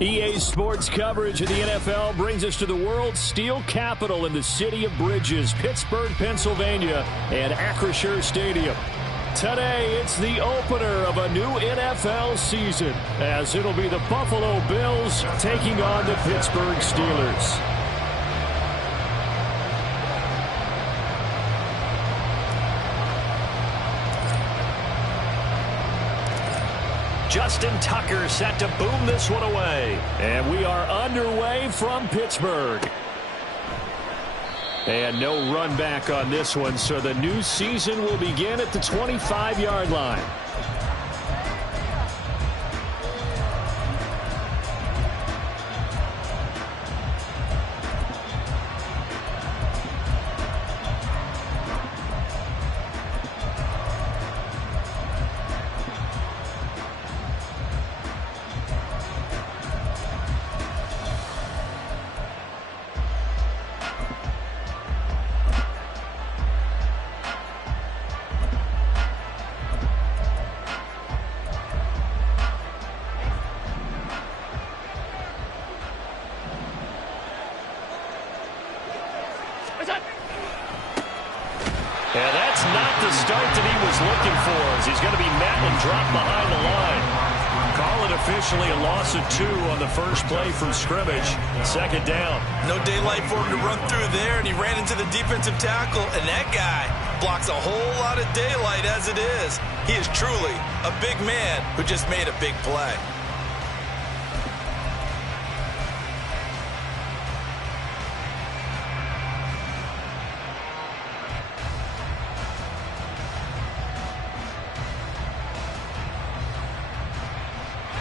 EA Sports coverage of the NFL brings us to the world's steel capital in the city of bridges, Pittsburgh, Pennsylvania, and Acrisure Stadium. Today, it's the opener of a new NFL season, as it'll be the Buffalo Bills taking on the Pittsburgh Steelers. Justin Tucker set to boom this one away. And we are underway from Pittsburgh. And no run back on this one, so the new season will begin at the 25-yard line. Yeah, that's not the start that he was looking for, as he's going to be met and dropped behind the line. Call it officially a loss of 2 on the first play from scrimmage. Second down. No daylight for him to run through there, and he ran into the defensive tackle, and that guy blocks a whole lot of daylight as it is. He is truly a big man who just made a big play.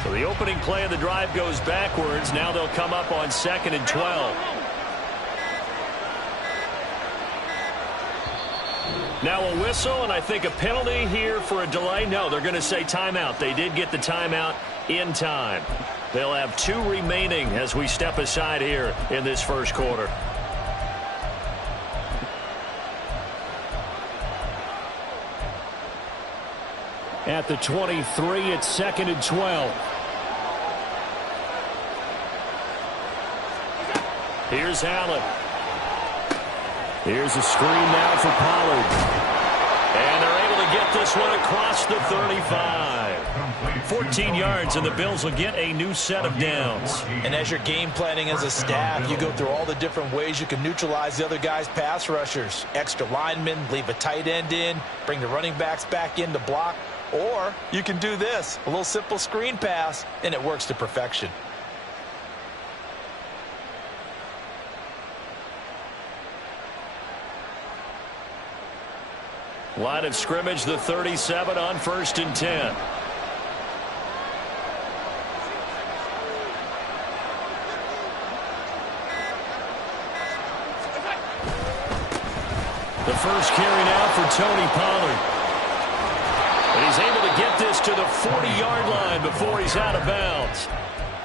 So the opening play of the drive goes backwards. Now they'll come up on 2nd and 12. Now a whistle, and I think a penalty here for a delay. No, they're going to say timeout. They did get the timeout in time. They'll have 2 remaining as we step aside here in this first quarter. At the 23, it's 2nd and 12. Here's Allen. Here's a screen now for Pollard. And they're able to get this one across the 35. 14 yards, and the Bills will get a new set of downs. And as you're game planning as a staff, you go through all the different ways you can neutralize the other guy's pass rushers. Extra linemen, leave a tight end in, bring the running backs back in to block. Or you can do this, a little simple screen pass, and it works to perfection. Line of scrimmage, the 37 on 1st and 10. The first carry now for Tony Pollard. And he's able to get this to the 40-yard line before he's out of bounds.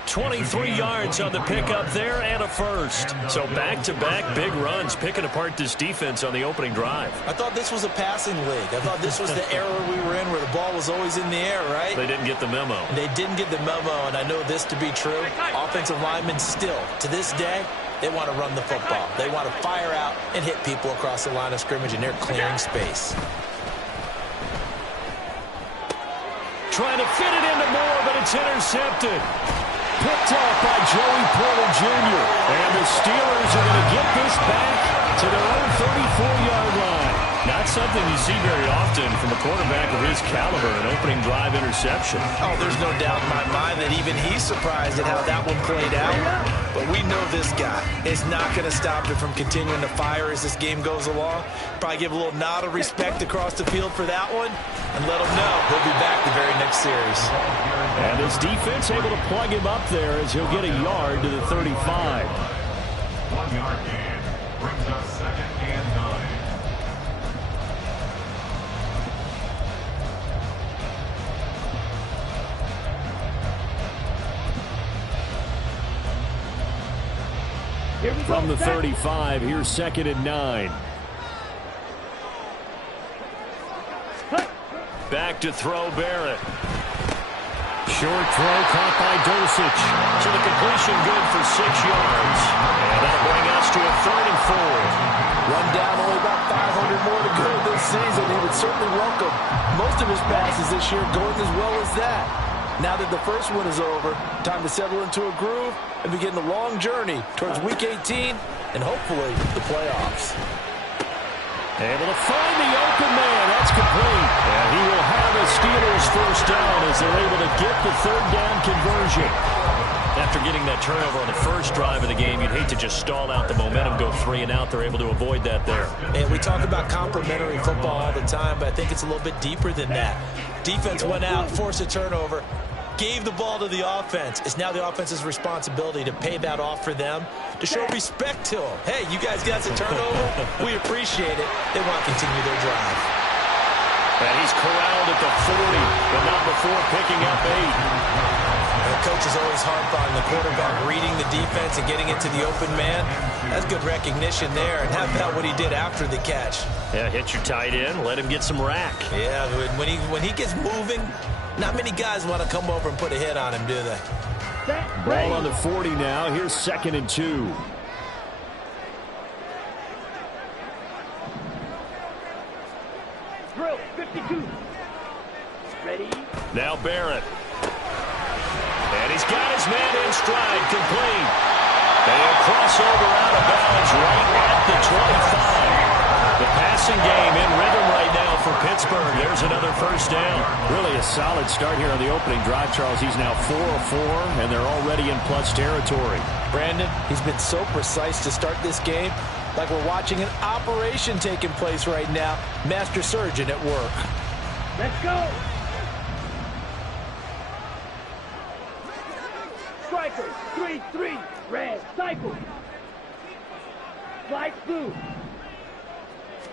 23 yards on the pickup there and a first. So back-to-back big runs, picking apart this defense on the opening drive. I thought this was a passing league. I thought this was the era we were in where the ball was always in the air, right? They didn't get the memo. They didn't get the memo, and I know this to be true. Offensive linemen still, to this day, they want to run the football. They want to fire out and hit people across the line of scrimmage, and they're clearing space. Trying to fit it into Moore, but it's intercepted. Picked up by Joey Porter Jr. And the Steelers are going to get this back to their own 34-yard line. Not something you see very often from a quarterback of his caliber, an opening drive interception. Oh, there's no doubt in my mind that even he's surprised at how that one played out. But we know this guy is not going to stop him from continuing to fire as this game goes along. Probably give a little nod of respect across the field for that one and let him know he'll be back the very next series. And his defense able to plug him up there as he'll get a yard to the 35. 1-yard gain brings us 2nd and 9. From the 35, here's 2nd and 9. Back to throw Barrett. Short throw caught by Dulcich. So the completion good for 6 yards. And that'll bring us to a 3rd and 4. Run down, only about 500 more to go this season. He would certainly welcome most of his passes this year going as well as that. Now that the first one is over, time to settle into a groove and begin the long journey towards Week 18 and hopefully the playoffs. Able to find the open man. That's complete. And he will have a Steelers first down as they're able to get the 3rd down conversion. After getting that turnover on the first drive of the game, you'd hate to just stall out the momentum, go 3 and out. They're able to avoid that there. And we talk about complementary football all the time, but I think it's a little bit deeper than that. Defense went out, forced a turnover, gave the ball to the offense. It's now the offense's responsibility to pay that off for them, to show respect to them. Hey, you guys got the turnover. We appreciate it. They want to continue their drive. And he's corralled at the 40, but not before picking up 8. The coaches always harp on the quarterback reading the defense and getting into the open man. That's good recognition there. And how about what he did after the catch? Yeah, hit your tight end, let him get some rack. Yeah, when he gets moving, not many guys want to come over and put a hit on him, do they? Ball on the 40 now. Here's 2nd and 2. Drill 52. Ready? Now Barrett. And he's got his man in stride, complete. And he'll cross over out of bounds right at the 25. The passing game in rhythm right now for Pittsburgh. There's another first down. Really a solid start here on the opening drive, Charles. He's now 4 of 4, and they're already in plus territory. Brandon, he's been so precise to start this game, like we're watching an operation taking place right now. Master surgeon at work. Let's go. Striker 3-3. Red. Cycle. Flight blue.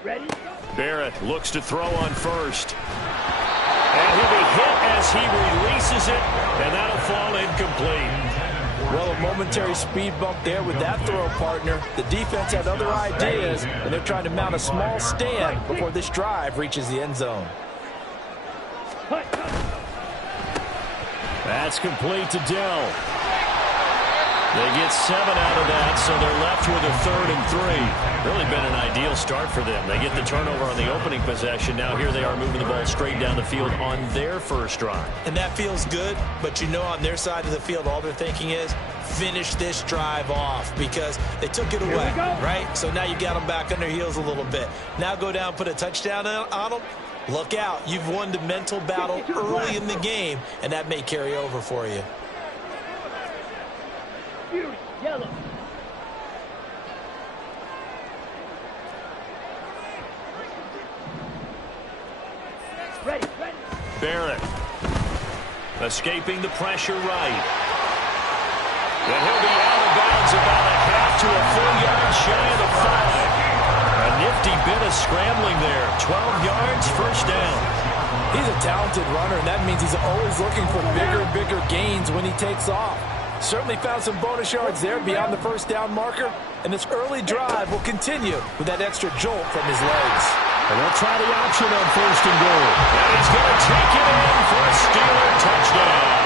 Ready? Barrett looks to throw on first. And he'll be hit as he releases it, and that'll fall incomplete. Well, a momentary speed bump there with that throw, partner. The defense had other ideas, and they're trying to mount a small stand before this drive reaches the end zone. That's complete to Dell. They get 7 out of that, so they're left with a 3rd and 3. Really been an ideal start for them. They get the turnover on the opening possession. Now here they are moving the ball straight down the field on their first drive. And that feels good, but you know on their side of the field, all they're thinking is finish this drive off because they took it away, right? So now you got them back on their heels a little bit. Now go down, put a touchdown on them. Look out. You've won the mental battle early in the game, and that may carry over for you. Yellow. Ready. Barrett escaping the pressure right. And he'll be out of bounds about a half to a full yard shy of the 5. A nifty bit of scrambling there. 12 yards, first down. He's a talented runner, and that means he's always looking for bigger and bigger gains when he takes off. Certainly found some bonus yards there beyond the first down marker, and this early drive will continue with that extra jolt from his legs. And they'll try the option on 1st and goal. And he's going to take it in for a Steeler touchdown.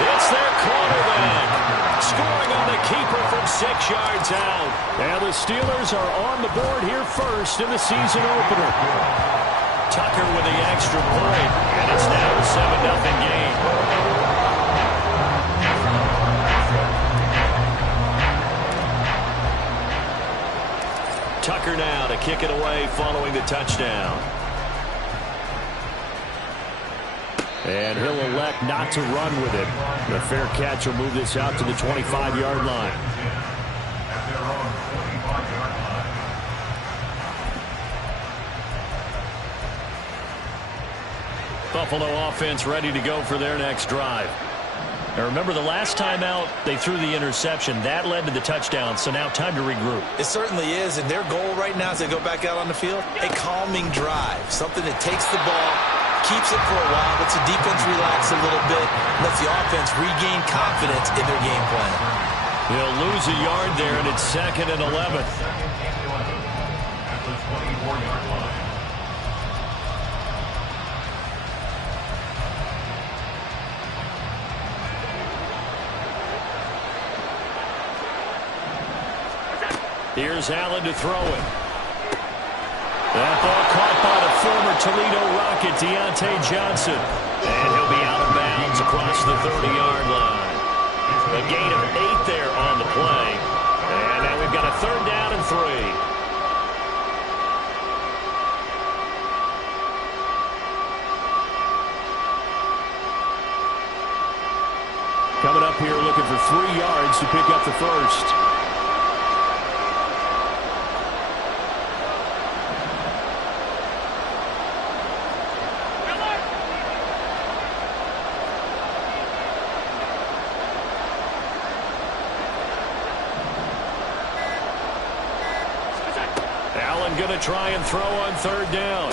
It's their quarterback scoring on the keeper from 6 yards out. And the Steelers are on the board here first in the season opener. Tucker with the extra point, and it's now a 7-0 game. Tucker now to kick it away following the touchdown. And he'll elect not to run with it. The fair catch will move this out to the 25-yard line. Buffalo offense ready to go for their next drive. Now remember, the last time out, they threw the interception. That led to the touchdown, so now time to regroup. It certainly is, and their goal right now as they go back out on the field, a calming drive, something that takes the ball, keeps it for a while, lets the defense relax a little bit, lets the offense regain confidence in their game plan. He'll lose a yard there, and it's 2nd and 11. At the 24-yard line. Here's Allen to throw it. That ball caught by the former Toledo Rocket, Deontay Johnson. And he'll be out of bounds across the 30-yard line. A gain of 8 there on the play. And now we've got a 3rd down and 3. Coming up here looking for 3 yards to pick up the first. Allen going to try and throw on 3rd down.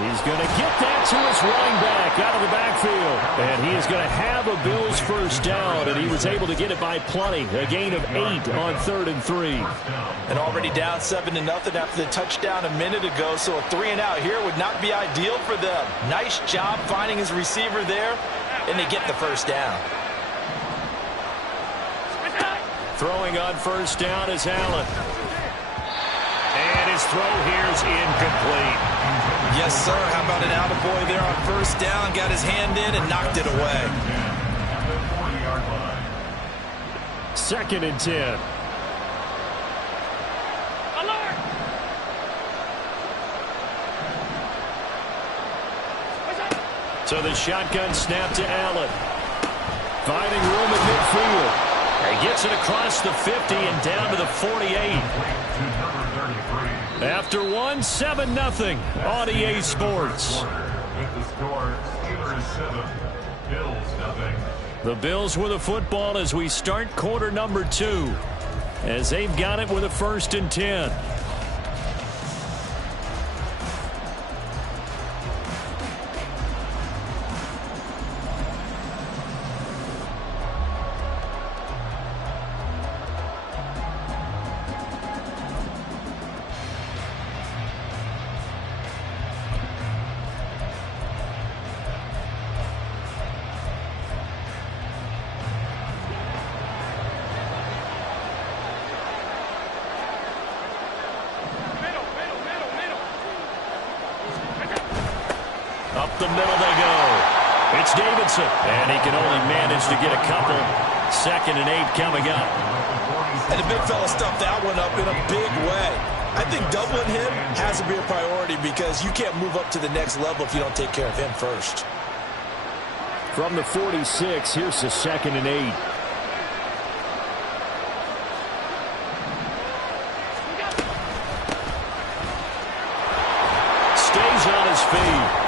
He's going to get that to his running back out of the backfield. And he is going to have a Bills first down, and he was able to get it by plenty. A gain of 8 on 3rd and 3. And already down 7-0 after the touchdown a minute ago, so a 3 and out here would not be ideal for them. Nice job finding his receiver there, and they get the first down. Throwing on first down is Allen. And his throw here's incomplete. Yes, sir. How about an attaboy there on first down? Got his hand in and knocked it away. 2nd and 10. Alert! So the shotgun snap to Allen. Finding room at midfield. He gets it across the 50 and down to the 48. After 1, 7-0 on EA Sports. With the score, Steelers 7, Bills 0. The Bills with the football as we start quarter number 2. As they've got it with a 1st and 10. Up the middle they go. It's Davidson. And he can only manage to get a couple. 2nd and 8 coming up. And the big fella stuffed that one up in a big way. I think doubling him has to be a priority because you can't move up to the next level if you don't take care of him first. From the 46, here's the 2nd and 8. Stays on his feet.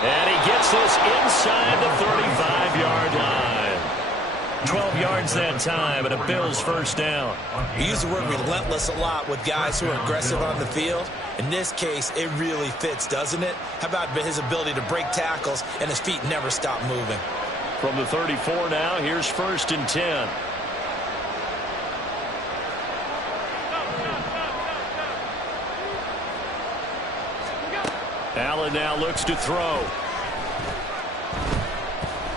And he gets this inside the 35-yard line. 12 yards that time, and a Bills first down. We use the word relentless a lot with guys who are aggressive on the field. In this case, it really fits, doesn't it? How about his ability to break tackles and his feet never stop moving? From the 34 now, here's 1st and 10. Allen now looks to throw.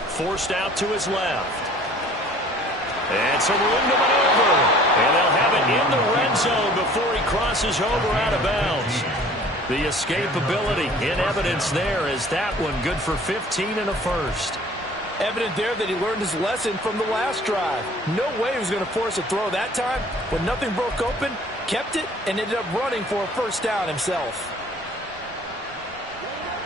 Forced out to his left. And some room to maneuver. And they'll have it in the red zone before he crosses over out of bounds. The escapability in evidence there is that one good for 15 and a first. Evident there that he learned his lesson from the last drive. No way he was going to force a throw that time. When nothing broke open, kept it, and ended up running for a first down himself.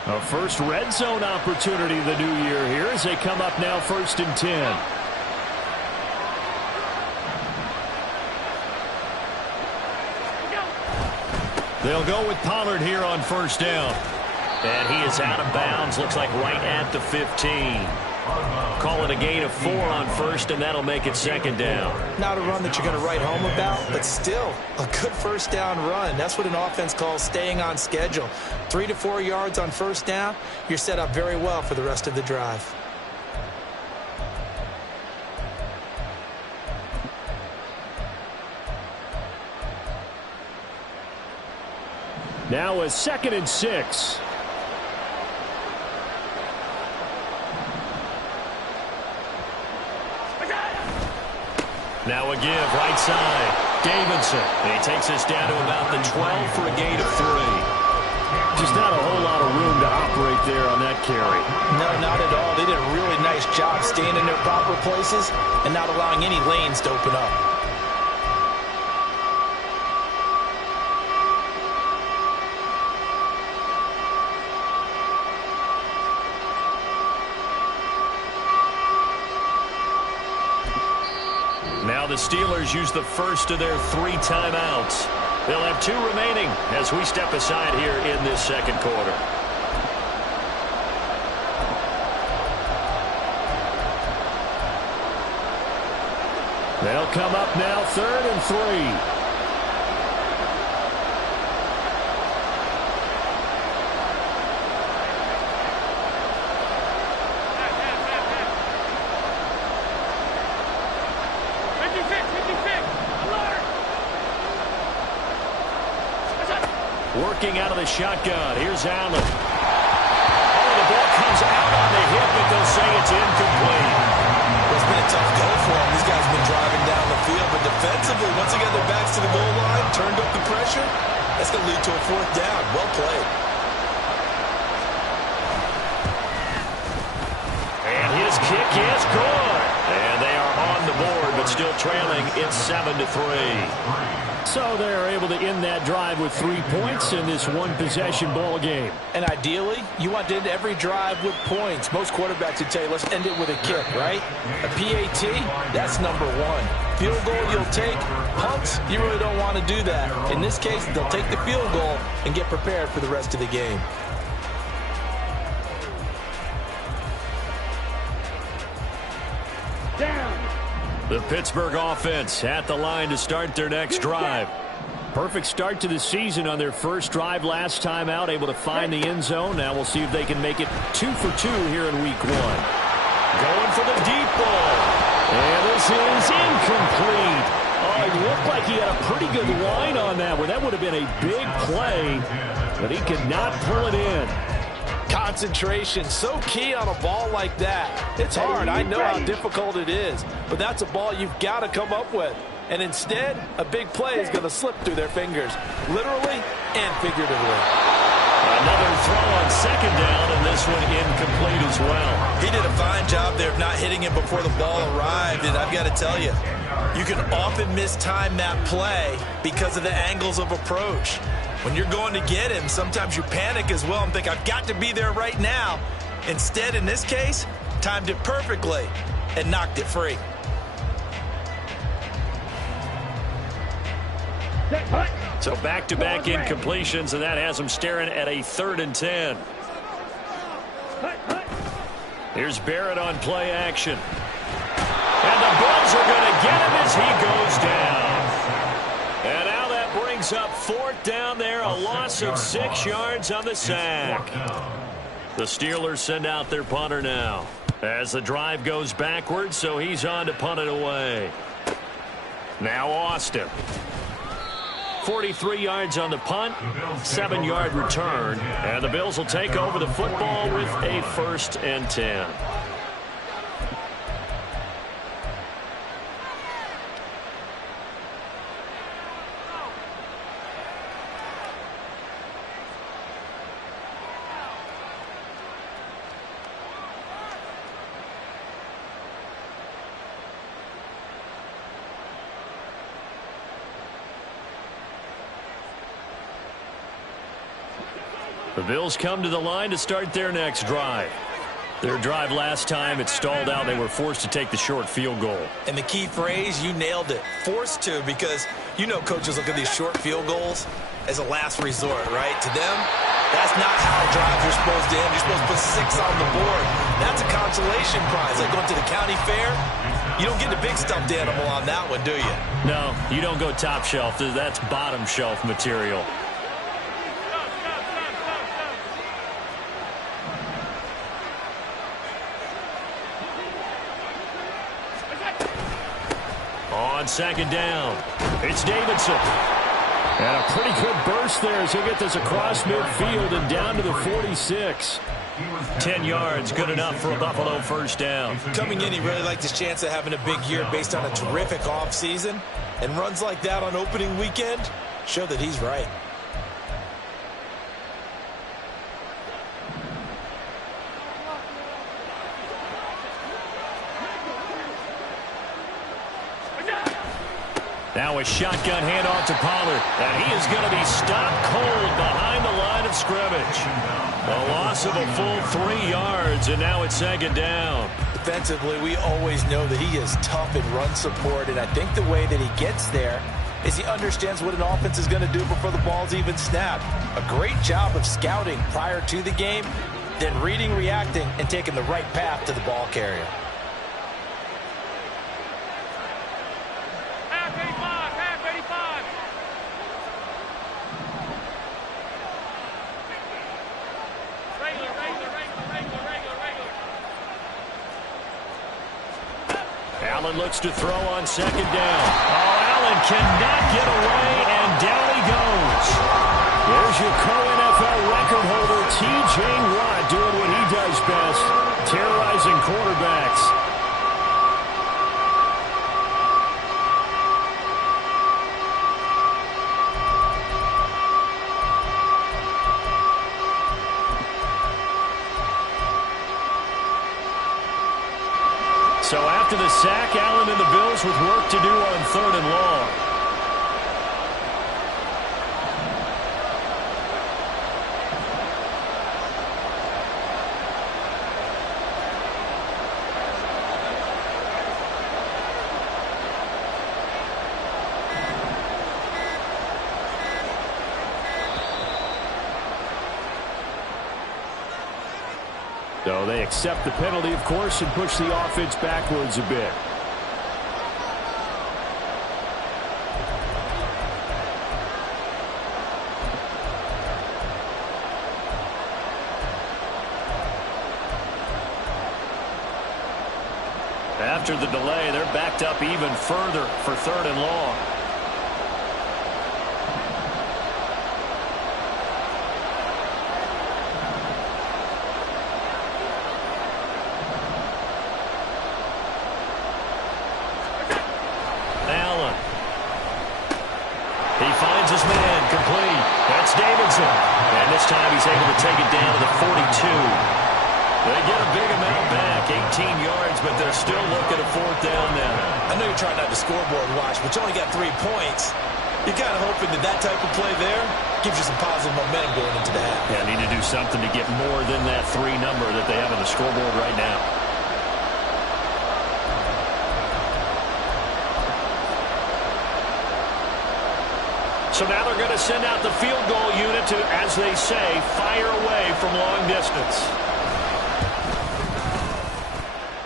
A first red zone opportunity the new year here as they come up now 1st and 10. They'll go with Pollard here on first down. And he is out of bounds, looks like right at the 15. Call it a gain of 4 on first, and that'll make it 2nd down. Not a run that you're going to write home about, but still a good first down run. That's what an offense calls staying on schedule. 3 to 4 yards on first down, you're set up very well for the rest of the drive. Now a 2nd and 6. Now a give right side. Davidson. And he takes us down to about the 12 for a gain of 3. Just not a whole lot of room to operate there on that carry. No, not at all. They did a really nice job staying in their proper places and not allowing any lanes to open up. Now the Steelers use the first of their 3 timeouts. They'll have 2 remaining as we step aside here in this second quarter. They'll come up now 3rd and 3. Working out of the shotgun. Here's Allen. Oh, the ball comes out on the hip, but they'll say it's incomplete. It's been a tough go for them. These guys have been driving down the field, but defensively, once they got their backs to the goal line, turned up the pressure, that's going to lead to a 4th down. Well played. And his kick is good. And they are on the board, but still trailing. It's 7-3. So they're able to end that drive with 3 points in this one-possession ball game. And ideally, you want to end every drive with points. Most quarterbacks would tell you, let's end it with a kick, right? A PAT, that's number 1. Field goal you'll take. Punts, you really don't want to do that. In this case, they'll take the field goal and get prepared for the rest of the game. The Pittsburgh offense at the line to start their next drive. Perfect start to the season on their first drive last time out, able to find the end zone. Now we'll see if they can make it 2 for 2 here in week 1. Going for the deep ball. And this is incomplete. Oh, it looked like he had a pretty good line on that one. That would have been a big play, but he could not pull it in. Concentration, so key on a ball like that. It's hard. I know how difficult it is, but that's a ball you've got to come up with. And instead, a big play is going to slip through their fingers, literally and figuratively. Another throw on 2nd down, and this one incomplete as well. He did a fine job there of not hitting it before the ball arrived, and I've got to tell you, you can often mistime that play because of the angles of approach. When you're going to get him, sometimes you panic as well and think, I've got to be there right now. Instead, in this case, timed it perfectly and knocked it free. So back-to-back incompletions, and that has them staring at a 3rd and 10. Here's Barrett on play action. And the Bills are going to get him as he goes down. And now that brings up 4th down there, a loss of 6 yards on the sack. The Steelers send out their punter now as the drive goes backwards, so he's on to punt it away. Now Austin. 43 yards on the punt, 7-yard return, and the Bills will take over the football with a 1st and 10. The Bills come to the line to start their next drive. Their drive last time, it stalled out. They were forced to take the short field goal. And the key phrase, you nailed it. Forced to, because you know coaches look at these short field goals as a last resort, right? To them, that's not how drives are supposed to end. You're supposed to put 6 on the board. That's a consolation prize. Like going to the county fair, you don't get the big stuffed animal on that one, do you? No, you don't go top shelf. That's bottom shelf material. On 2nd down, it's Davidson. And a pretty good burst there as he'll get this across midfield and down to the 46. 10 yards, good enough for a Buffalo 1st down. Coming in, he really liked his chance of having a big year based on a terrific offseason. And runs like that on opening weekend show that he's right. Now a shotgun handoff to Pollard. And he is going to be stopped cold behind the line of scrimmage. A loss of a full 3 yards, and now it's second down. Defensively, we always know that he is tough in run support, and I think the way that he gets there is he understands what an offense is going to do before the ball's even snapped. A great job of scouting prior to the game, then reading, reacting, and taking the right path to the ball carrier. Allen looks to throw on second down. Oh, Allen cannot get away, and down he goes. There's your co-NFL record holder, T.J. Watt, doing what he does best, terrorizing quarterbacks. So after the sack, Allen and the Bills with work to do on 3rd and long. So they accept the penalty, of course, and push the offense backwards a bit. After the delay, they're backed up even further for 3rd and long. His man complete. That's Davidson. And this time he's able to take it down to the 42. They get a big amount back, 18 yards, but they're still looking at 4th down now. I know you're trying not to scoreboard watch, but you only got 3 points. You're kind of hoping that that type of play there gives you some positive momentum going into the half. Yeah, need to do something to get more than that 3 number that they have on the scoreboard right now. So now they're going to send out the field goal unit to, as they say, fire away from long distance.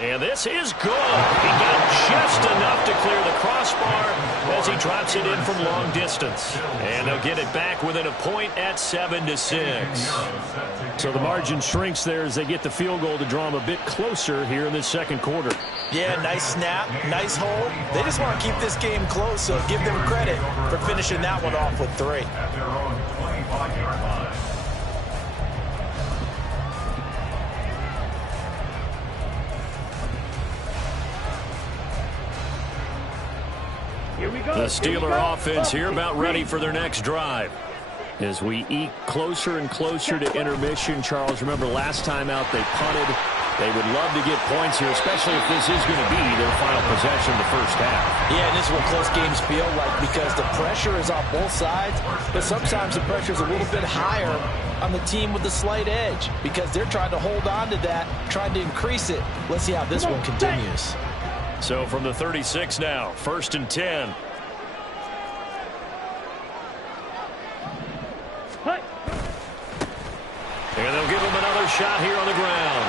And this is good. He got just enough to clear the crossbar as he drops it in from long distance. And they'll get it back within a point at 7-6. So the margin shrinks there as they get the field goal to draw them a bit closer here in this second quarter. Yeah, nice snap, nice hold. They just want to keep this game close, so give them credit for finishing that one off with 3. At their own 25-yard line. Here we go. The Steeler offense here about ready for their next drive. As we eke closer and closer to intermission, Charles, remember last time out they punted. They would love to get points here, especially if this is going to be their final possession of the first half. Yeah, and this is what close games feel like because the pressure is on both sides, but sometimes the pressure is a little bit higher on the team with the slight edge because they're trying to hold on to that, trying to increase it. Let's see how this one continues. So from the 36 now, 1st and 10. And they'll give him another shot here on the ground.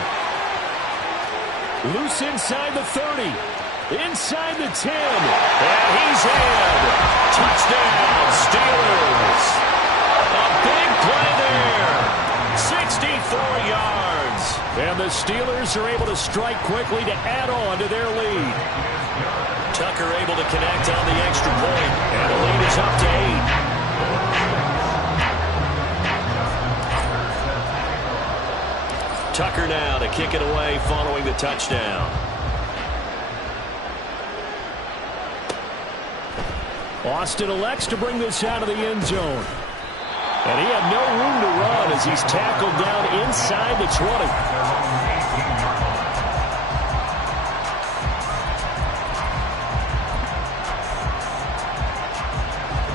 Loose inside the 30. Inside the 10. And he's in. Touchdown, Steelers. A big play there. 64 yards. And the Steelers are able to strike quickly to add on to their lead. Tucker able to connect on the extra point. And the lead is up to 8. Tucker now to kick it away following the touchdown. Austin elects to bring this out of the end zone. And he had no room to run as he's tackled down inside the 20.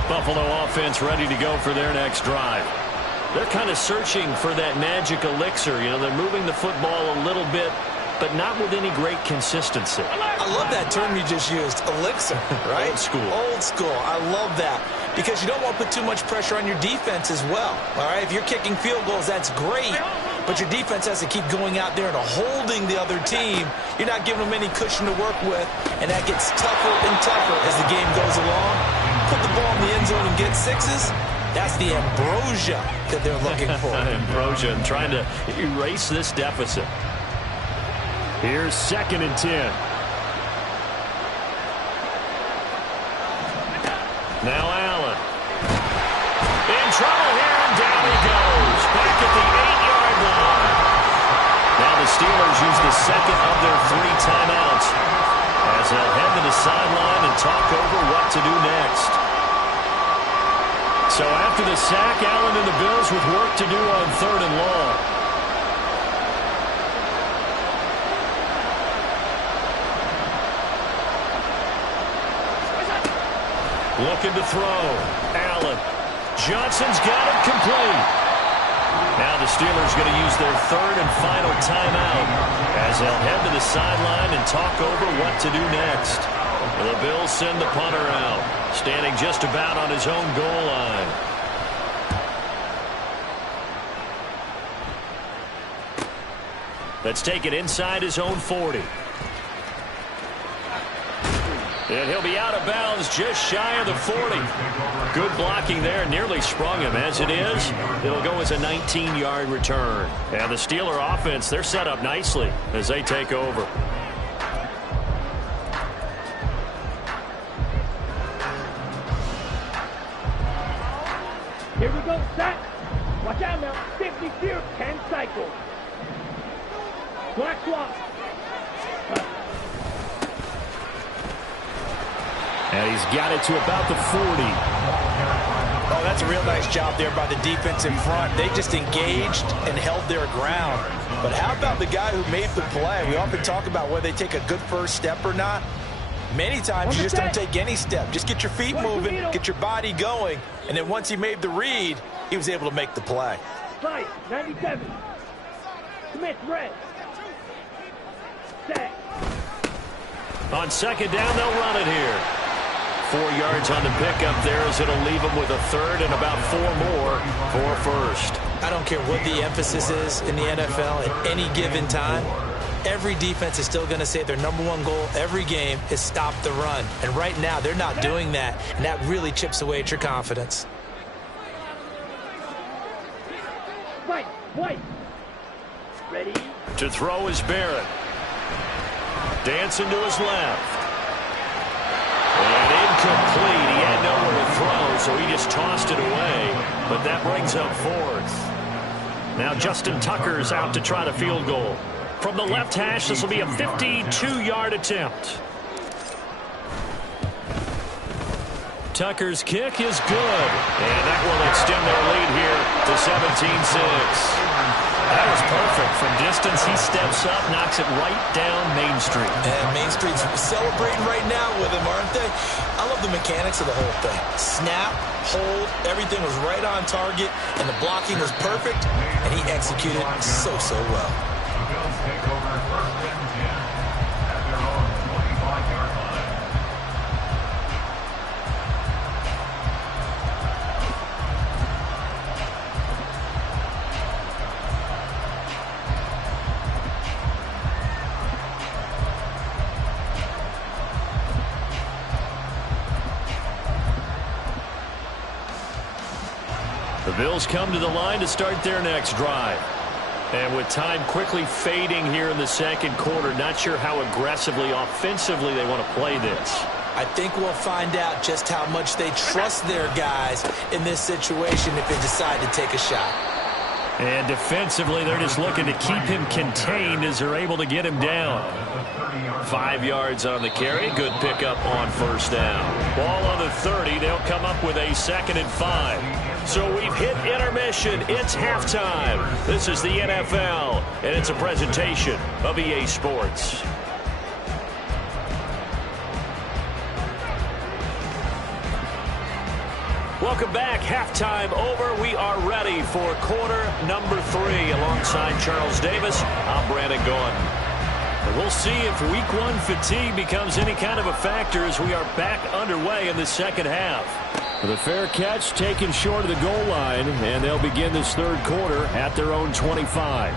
Buffalo offense ready to go for their next drive. They're kind of searching for that magic elixir. You know, they're moving the football a little bit, but not with any great consistency. I love that term you just used, elixir, right? Old school. Old school. I love that because you don't want to put too much pressure on your defense as well, all right? If you're kicking field goals, that's great, but your defense has to keep going out there and holding the other team. You're not giving them any cushion to work with, and that gets tougher and tougher as the game goes along. Put the ball in the end zone and get sixes. That's the ambrosia that they're looking for. Ambrosia and trying to erase this deficit. Here's 2nd and 10. Now Allen. In trouble here, and down he goes. Back at the 8-yard line. Now the Steelers use the second of their 3 timeouts as they'll head to the sideline and talk over what to do next. So after the sack, Allen and the Bills with work to do on 3rd and long. Looking to throw. Allen. Johnson's got it complete. Now the Steelers going to use their 3rd and final timeout as they'll head to the sideline and talk over what to do next. The Bills send the punter out, standing just about on his own goal line. Let's take it inside his own 40. And he'll be out of bounds just shy of the 40. Good blocking there. Nearly sprung him. As it is, it'll go as a 19-yard return. And the Steeler offense, they're set up nicely as they take over. Here we go, set. Watch out now. 50 fear, 10 cycles. Black swap. And he's got it to about the 40. Oh, that's a real nice job there by the defense in front. They just engaged and held their ground. But how about the guy who made the play? We often talk about whether they take a good first step or not. Many times you just don't take any step. Just get your feet moving, get your body going, and then once he made the read, he was able to make the play. Fight, 97. Smith, red. Set. On 2nd down, they'll run it here. 4 yards on the pickup there as it'll leave them with a 3rd and about 4 more for 1st. I don't care what the emphasis is in the NFL at any given time. Every defense is still going to say their #1 goal every game is stop the run. And right now, they're not doing that, and that really chips away at your confidence. Fight, white. Ready. To throw is Barrett. Dancing to his left. And incomplete. He had nowhere to throw, so he just tossed it away. But that brings up 4th. Now Justin Tucker's out to try the field goal. From the left hash, this will be a 52-yard attempt. Tucker's kick is good. And that will extend their lead here to 17-6. That was perfect. From distance, he steps up, knocks it right down Main Street. And Main Street's celebrating right now with him, aren't they? I love the mechanics of the whole thing. Snap, hold, everything was right on target, and the blocking was perfect, and he executed so well. The Bills take over 1st and 10 at their own 25-yard line. The Bills come to the line to start their next drive. And with time quickly fading here in the 2nd quarter, not sure how aggressively, offensively they want to play this. I think we'll find out just how much they trust their guys in this situation if they decide to take a shot. And defensively, they're just looking to keep him contained as they're able to get him down. 5 yards on the carry. Good pickup on first down. Ball on the 30. They'll come up with a 2nd and 5. So we've hit intermission. It's halftime. This is the NFL, and it's a presentation of EA Sports. Welcome back. Halftime over. We are ready for quarter number 3. Alongside Charles Davis, I'm Brandon Gordon. And we'll see if week 1 fatigue becomes any kind of a factor as we are back underway in the second half. The fair catch taken short of the goal line, and they'll begin this third quarter at their own 25.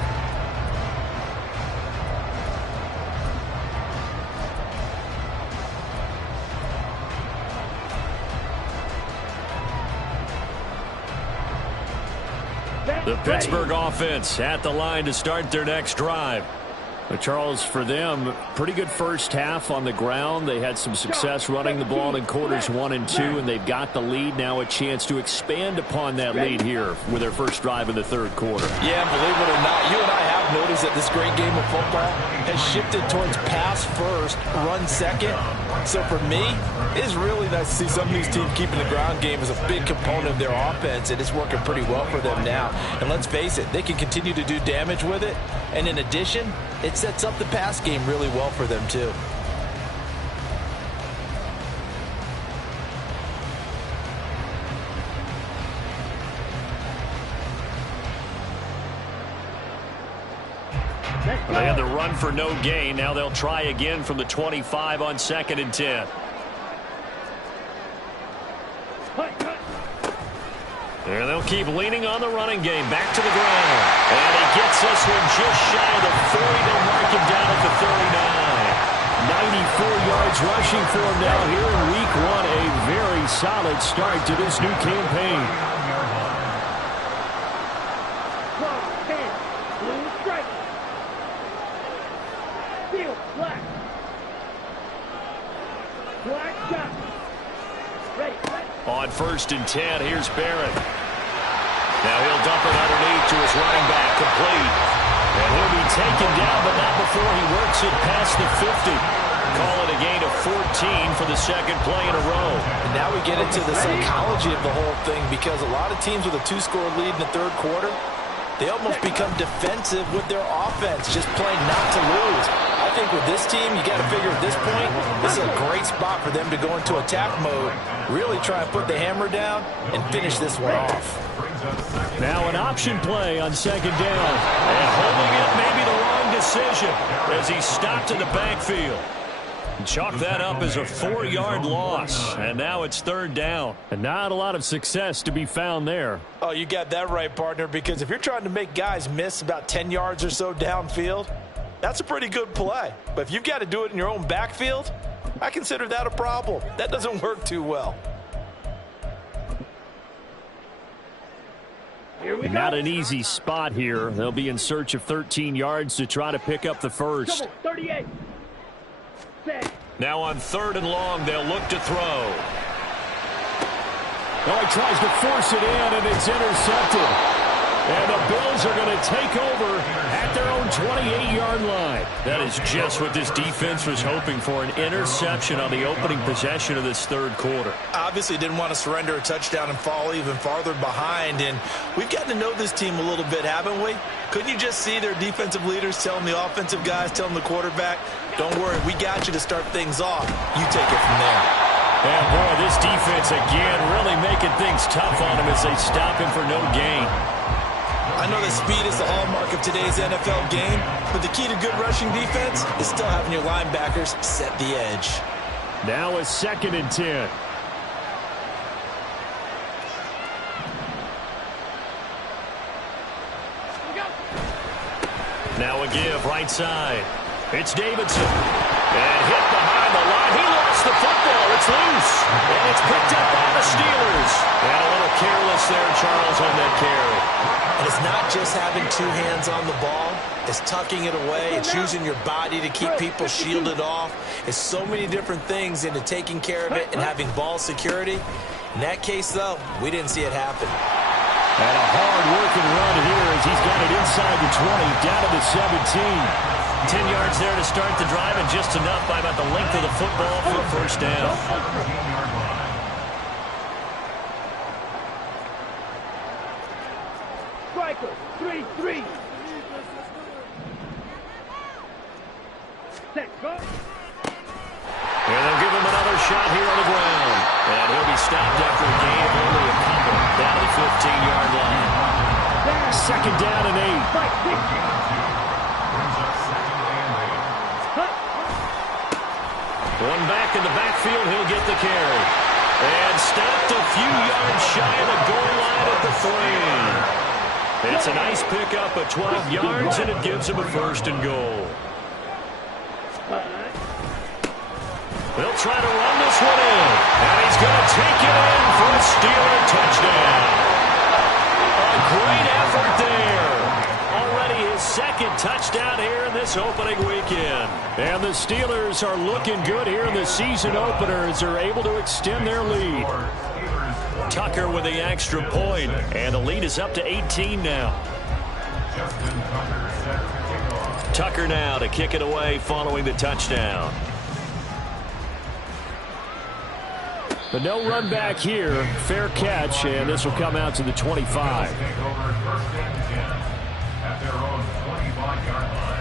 The Pittsburgh offense at the line to start their next drive. But Charles, for them, pretty good first half on the ground. They had some success running the ball in quarters 1 and 2, and they've got the lead. Now a chance to expand upon that lead here with their first drive in the third quarter. Yeah, believe it or not, you and I have noticed that this great game of football has shifted towards pass first, run second. So for me, it's really nice to see some of these teams keeping the ground game as a big component of their offense, and it's working pretty well for them now. And let's face it, they can continue to do damage with it. And in addition, it sets up the pass game really well for them, too. They had the run for no gain. Now they'll try again from the 25 on 2nd and 10. And they'll keep leaning on the running game. Back to the ground. And he gets this one just shy of the 40. They'll mark him down at the 39. 94 yards rushing for him now here in week 1. A very solid start to this new campaign. On 1st and 10, here's Barrett. Now he'll dump it underneath to his running back, complete. And he'll be taken down, but not before he works it past the 50. Call it a gain of 14 for the second play in a row. And now we get into the psychology of the whole thing, because a lot of teams with a 2-score lead in the third quarter, they almost become defensive with their offense, just playing not to lose. I think with this team, you got to figure at this point, this is a great spot for them to go into attack mode, really try and put the hammer down and finish this one off. Now an option play on 2nd down. And holding it may be the wrong decision as he stopped in the backfield. Chalk that up as a 4-yard loss. And now it's 3rd down. And not a lot of success to be found there. Oh, you got that right, partner, because if you're trying to make guys miss about 10 yards or so downfield, that's a pretty good play. But if you've got to do it in your own backfield, I consider that a problem. That doesn't work too well. Not an easy spot here. They'll be in search of 13 yards to try to pick up the first. 38. Now on 3rd and long, they'll look to throw. Oh, he tries to force it in, and it's intercepted. And the Bills are going to take over at their own 28-yard line. That is just what this defense was hoping for, an interception on the opening possession of this third quarter. Obviously didn't want to surrender a touchdown and fall even farther behind. And we've gotten to know this team a little bit, haven't we? Couldn't you just see their defensive leaders telling the offensive guys, telling the quarterback, don't worry, we got you to start things off. You take it from there. And boy, this defense again really making things tough on him as they stop him for no gain. I know that speed is the hallmark of today's NFL game, but the key to good rushing defense is still having your linebackers set the edge. Now a 2nd and 10. Now a give right side. It's Davidson. And hit behind the line. He lost the football. It's loose. And it's picked up by the Steelers. And a little careless there, Charles, on that carry. And it's not just having 2 hands on the ball. It's tucking it away. It's using your body to keep people shielded off. It's so many different things into taking care of it and having ball security. In that case, though, we didn't see it happen. And a hard-working run here as he's got it inside the 20, down to the 17. 10 yards there to start the drive, and just enough by about the length of the football for a first down. Striker, 3-3. Set, go. And they'll give him another shot here on the ground. And he'll be stopped after a gain of only a couple down to the 15-yard line. Second down and 8. One back in the backfield, he'll get the carry. And stopped a few yards shy of the goal line at the 3. It's a nice pickup of 12 yards, and it gives him a first and goal. They'll try to run this one in. And he's going to take it in for a Steeler touchdown. A great effort there. Already his second touchdown here in this opening weekend. And the Steelers are looking good here in the season opener as they're able to extend their lead. Tucker with the extra point, and the lead is up to 18 now. Tucker now to kick it away following the touchdown. But no run back here. Fair catch, and this will come out to the 25. At their own 25-yard line.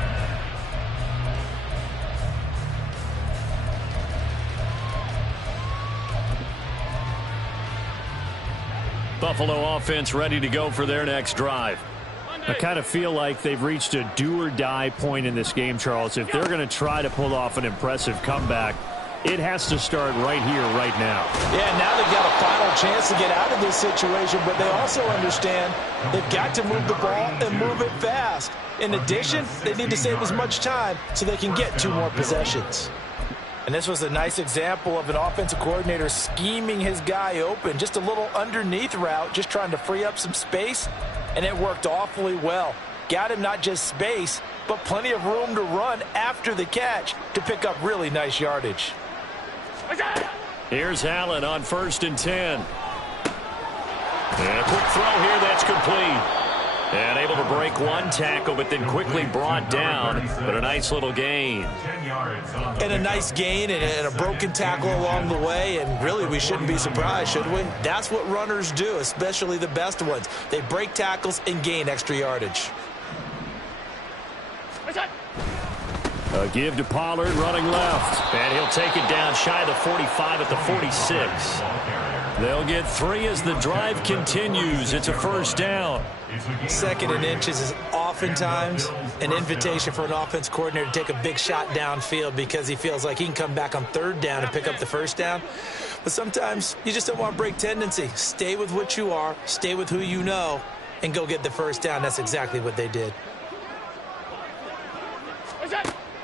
Buffalo offense ready to go for their next drive. I kind of feel like they've reached a do-or-die point in this game, Charles. If they're going to try to pull off an impressive comeback, it has to start right here, right now. Yeah, now they've got a final chance to get out of this situation, but they also understand they've got to move the ball and move it fast. In addition, they need to save as much time so they can get 2 more possessions. And this was a nice example of an offensive coordinator scheming his guy open. Just a little underneath route, just trying to free up some space, and it worked awfully well. Got him not just space, but plenty of room to run after the catch to pick up really nice yardage. Here's Allen on 1st and 10. And a quick throw here that's complete. And able to break one tackle, but then quickly brought down. But a nice little gain. And a nice gain and a broken tackle along the way. And really, we shouldn't be surprised, should we? That's what runners do, especially the best ones. They break tackles and gain extra yardage. A give to Pollard running left. And he'll take it down shy of the 45 at the 46. They'll get 3 as the drive continues. It's a first down. 2nd and inches is oftentimes an invitation for an offense coordinator to take a big shot downfield because he feels like he can come back on 3rd down and pick up the first down. But sometimes you just don't want to break tendency. Stay with what you are, stay with who you know, and go get the first down. That's exactly what they did.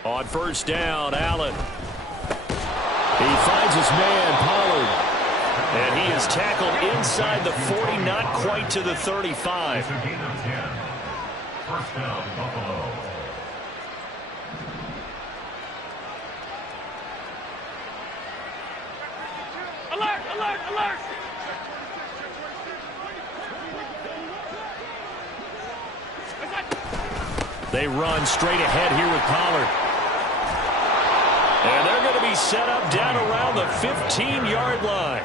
On first down, Allen. He finds his man, Pollard. And he is tackled inside the 40, not quite to the 35. First down, Buffalo. Alert, alert, alert! They run straight ahead here with Pollard. And they're going to be set up down around the 15-yard line.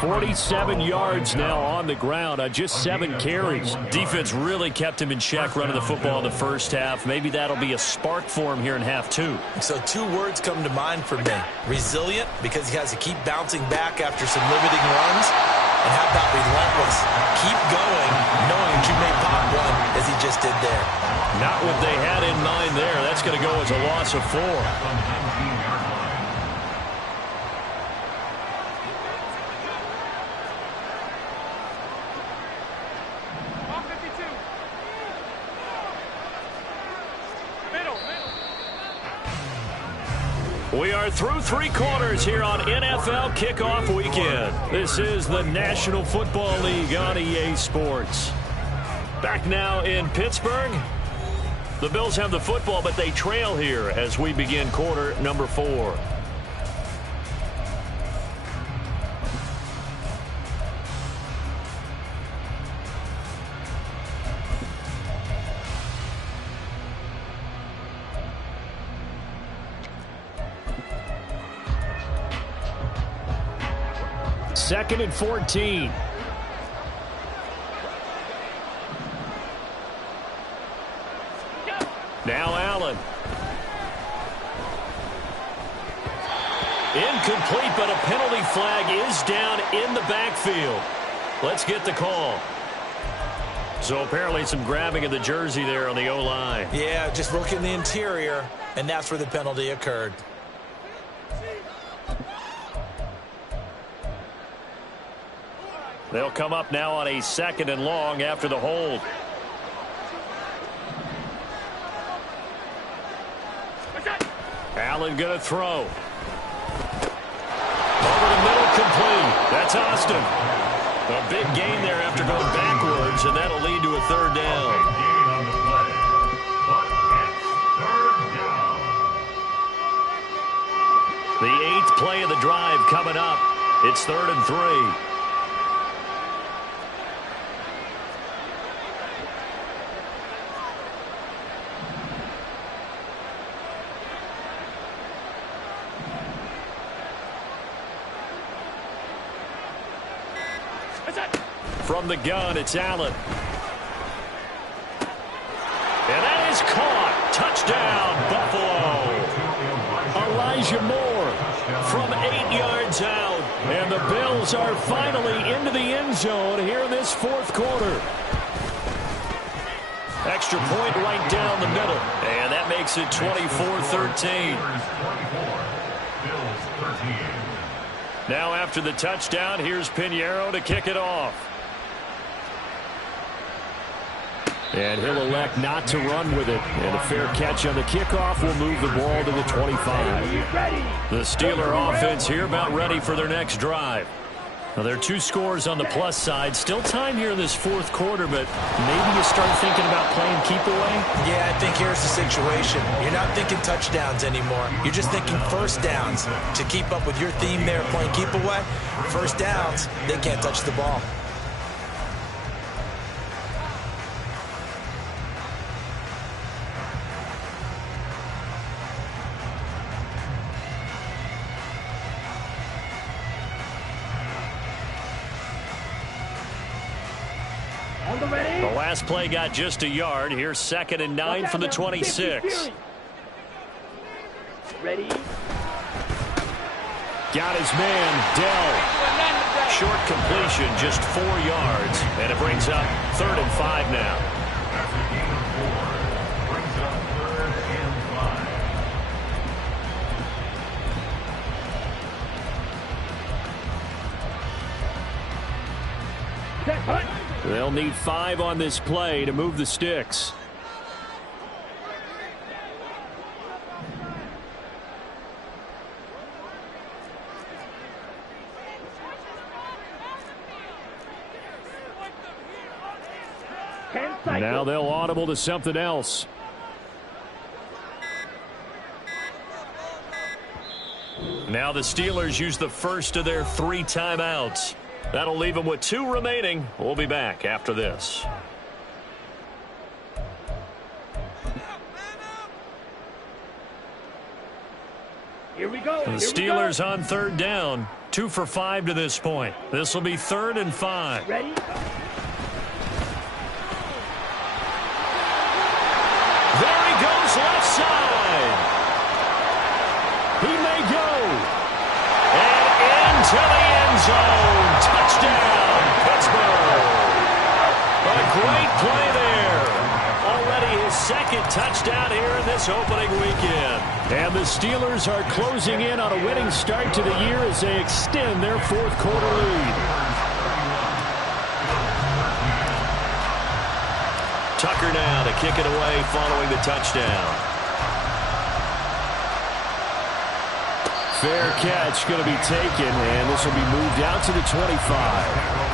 47 yards now on the ground on just 7 carries. Defense really kept him in check running the football in the first half. Maybe that'll be a spark for him here in half 2. So 2 words come to mind for me. Resilient, because he has to keep bouncing back after some limiting runs. And how about relentless? Keep going, knowing that you may pop one, as he just did there. Not what they had in mind there. That's going to go as a loss of 4. We are through 3 quarters here on NFL Kickoff Weekend. This is the National Football League on EA Sports. Back now in Pittsburgh. The Bills have the football, but they trail here as we begin quarter number 4. 2nd and 14. Now Allen. Incomplete, but a penalty flag is down in the backfield. Let's get the call. So apparently some grabbing of the jersey there on the O-line. Yeah, just look in the interior, and that's where the penalty occurred. They'll come up now on a 2nd and long after the hold. Allen going to throw. Over the middle, complete. That's Austin. A big gain there after going backwards, and that'll lead to a 3rd down. Gain on the play. But it's 3rd down. The 8th play of the drive coming up. It's 3rd and 3. From the gun, it's Allen. And that is caught. Touchdown, Buffalo. Elijah Moore from 8 yards out. And the Bills are finally into the end zone here in this 4th quarter. Extra point right down the middle. And that makes it 24-13. Bills 13. Now after the touchdown, here's Pinheiro to kick it off. And he'll elect not to run with it. And a fair catch on the kickoff will move the ball to the 25. The Steeler offense here about ready for their next drive. Now, there are 2 scores on the plus side. Still time here in this 4th quarter, but maybe you start thinking about playing keep away? Yeah, I think here's the situation. You're not thinking touchdowns anymore. You're just thinking 1st downs. To keep up with your theme there, playing keep away, 1st downs, they can't touch the ball. The last play got just a yard. Here's 2nd and 9 from the 26. Ready? Got his man, Dell. Short completion, just 4 yards. And it brings up 3rd and 5 now. That's a gain of 4. Brings up 3rd and 5. They'll need 5 on this play to move the sticks. Now they'll audible to something else. Now the Steelers use the first of their 3 timeouts. That'll leave them with 2 remaining. We'll be back after this. Here we go. The Steelers on 3rd down. 2 for 5 to this point. This will be 3rd and 5. Ready? There he goes, left side. He may go. And into the end zone. Touchdown, Pittsburgh. A great play there. Already his 2nd touchdown here in this opening weekend. And the Steelers are closing in on a winning start to the year as they extend their 4th quarter lead. Tucker now to kick it away following the touchdown. Fair catch going to be taken, and this will be moved out to the 25.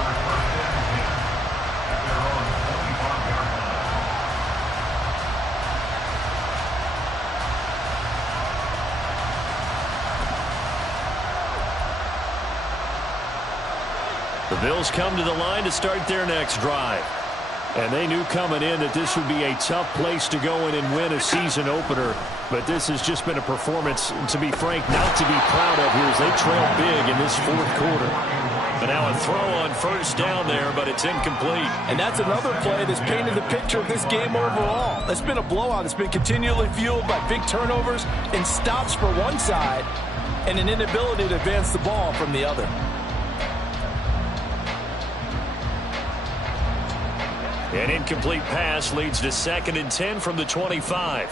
The Bills come to the line to start their next drive. And they knew coming in that this would be a tough place to go in and win a season opener. But this has just been a performance, to be frank, not to be proud of here as they trail big in this 4th quarter. And now a throw on first down there, but it's incomplete. And that's another play that's painted the picture of this game overall. It's been a blowout. It's been continually fueled by big turnovers and stops for one side and an inability to advance the ball from the other. An incomplete pass leads to 2nd and 10 from the 25.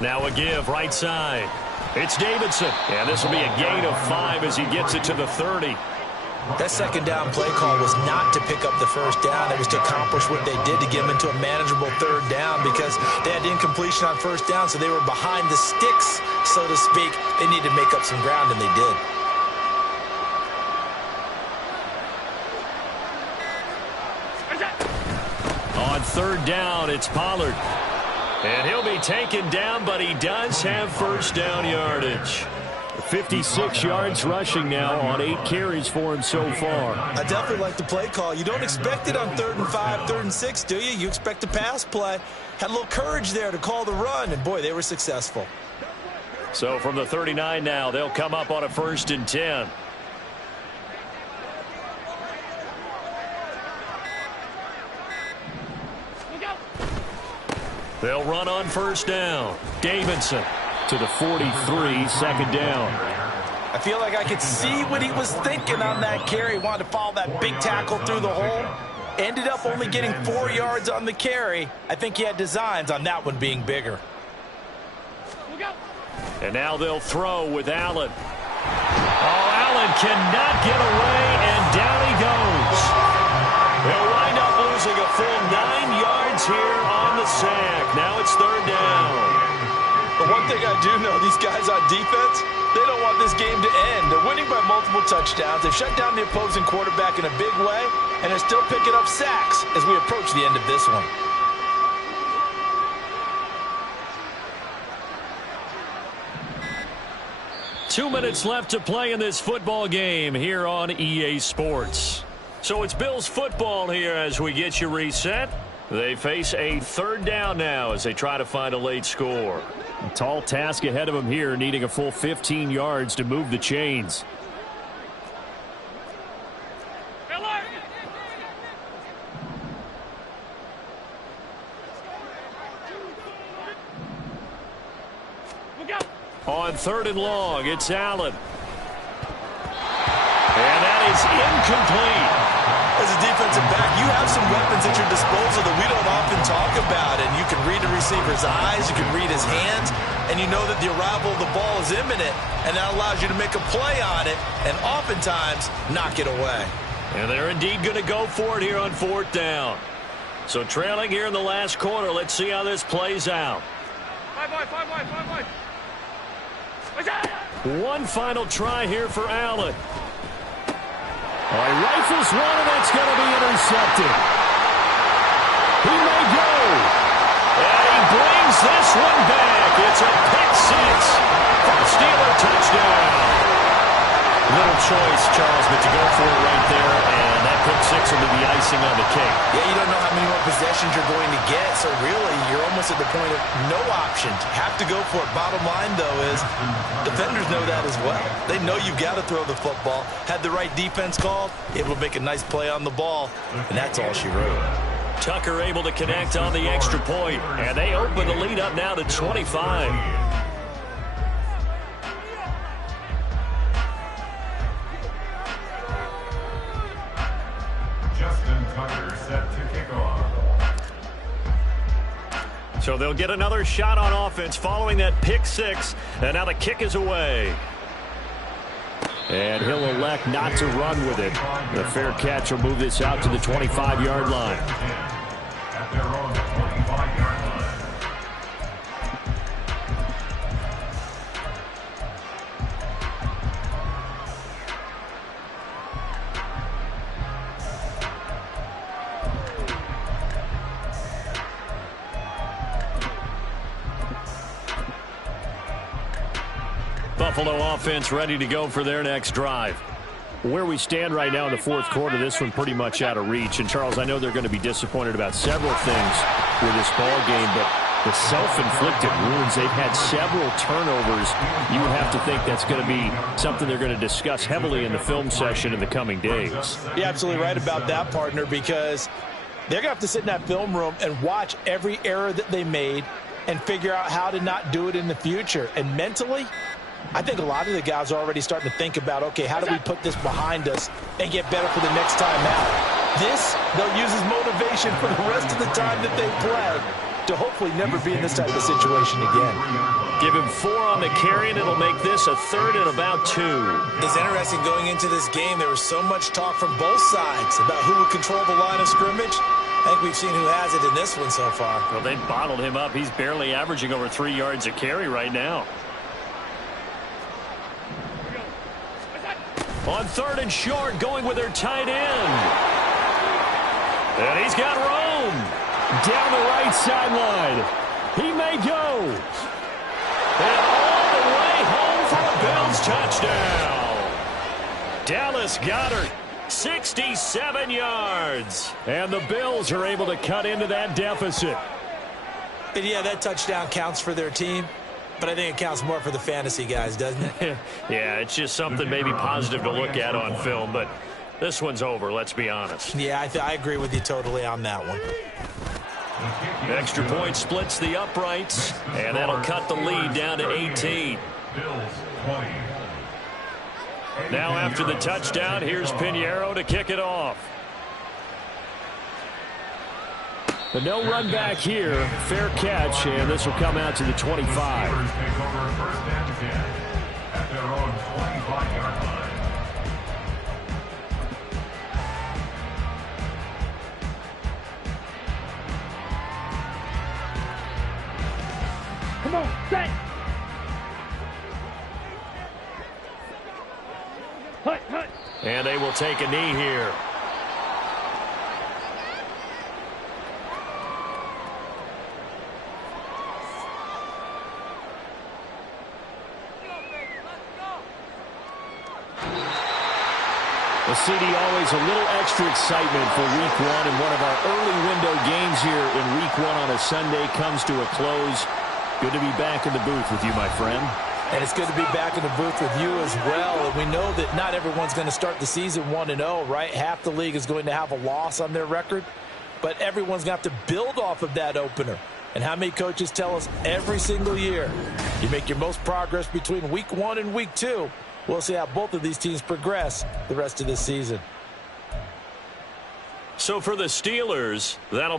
Now a give right side. It's Davidson. And this will be a gain of 5 as he gets it to the 30. That second down play call was not to pick up the first down. It was to accomplish what they did to get them into a manageable 3rd down because they had incompletion on first down, so they were behind the sticks, so to speak. They needed to make up some ground, and they did. On 3rd down, it's Pollard. And he'll be taken down, but he does have first down yardage. 56 yards rushing now on 8 carries for him so far. I definitely like the play call. You don't expect it on 3rd and 5, 3rd and 6, do you? You expect a pass play. Had a little courage there to call the run, and boy, they were successful. So from the 39 now, they'll come up on a 1st and 10. They'll run on first down. Davidson to the 43, 2nd down. I feel like I could see what he was thinking on that carry. He wanted to follow that big tackle through the hole. Ended up only getting 4 yards on the carry. I think he had designs on that one being bigger. And now they'll throw with Allen. Oh, Allen cannot get away, and down he goes. They'll wind up losing a full 9 yards here on the sack. Now it's 3rd down. But one thing I do know, these guys on defense, they don't want this game to end. They're winning by multiple touchdowns. They've shut down the opposing quarterback in a big way, and they're still picking up sacks as we approach the end of this one. Two minutes left to play in this football game here on EA Sports. So it's Bills football here as we get you reset. They face a 3rd down now as they try to find a late score. A tall task ahead of them here, needing a full 15 yards to move the chains. On 3rd and long, it's Allen. And that is incomplete. As a defensive back, you have some weapons at your disposal that we don't often talk about. And you can read a receiver's eyes, you can read his hands, and you know that the arrival of the ball is imminent, and that allows you to make a play on it and oftentimes knock it away. And they're indeed going to go for it here on 4th down. So trailing here in the last quarter, let's see how this plays out. 5 wide. One final try here for Allen. He rifles one, and that's going to be intercepted. He may go. And he brings this one back. It's a pick 6 for the Steeler touchdown. Little choice, Charles, but to go for it right there, and that pick 6 will be the icing on the cake. Yeah, you don't know how many more possessions you're going to get, so really you're almost at the point of no options. Have to go for it. Bottom line, though, is defenders know that as well. They know you've got to throw the football. Had the right defense called, able to make a nice play on the ball, and that's all she wrote. Tucker able to connect on the extra point, and they open the lead up now to 25. So they'll get another shot on offense following that pick 6, and now the kick is away. And he'll elect not to run with it. The fair catch will move this out to the 25-yard line. At their own 25-yard line. Buffalo offense ready to go for their next drive. Where we stand right now in the 4th quarter, this one pretty much out of reach. And, Charles, I know they're going to be disappointed about several things with this ball game, but The self-inflicted wounds, they've had several turnovers. You would have to think that's going to be something they're going to discuss heavily in the film session in the coming days. You're absolutely right about that, partner, because they're going to have to sit in that film room and watch every error that they made and figure out how to not do it in the future. And mentally, I think a lot of the guys are already starting to think about, okay, how do we put this behind us and get better for the next time out? This, they'll use as motivation for the rest of the time that they play to hopefully never be in this type of situation again. Give him 4 on the carry, and it'll make this a 3rd and about 2. It's interesting going into this game. There was so much talk from both sides about who would control the line of scrimmage. I think we've seen who has it in this one so far. Well, they've bottled him up. He's barely averaging over 3 yards a carry right now. On 3rd and short, going with their tight end. And he's got Rome. Down the right sideline. He may go. And all the way home for a Bills touchdown. Dallas Goedert, 67 yards. And the Bills are able to cut into that deficit. And yeah, that touchdown counts for their team, but I think it counts more for the fantasy guys, doesn't it? Yeah, it's just something maybe positive to look at on film, but this one's over, let's be honest. Yeah, I agree with you totally on that one. Extra point splits the uprights, and that'll cut the lead down to 18. Bills 20. Now after the touchdown, here's Pinheiro to kick it off. But no run back here. Fair catch, and this will come out to the 25. Steelers take over 1st and 10 at their own 25-yard line. Come on, set. Hut, hut. And they will take a knee here. The CD always a little extra excitement for week 1, and one of our early window games here in week 1 on a Sunday comes to a close. Good to be back in the booth with you, my friend. And it's good to be back in the booth with you as well. And we know that not everyone's going to start the season 1-0, right? Half the league is going to have a loss on their record, but everyone's going to have to build off of that opener. And how many coaches tell us every single year, you make your most progress between week 1 and week 2. We'll see how both of these teams progress the rest of this season. So for the Steelers, that'll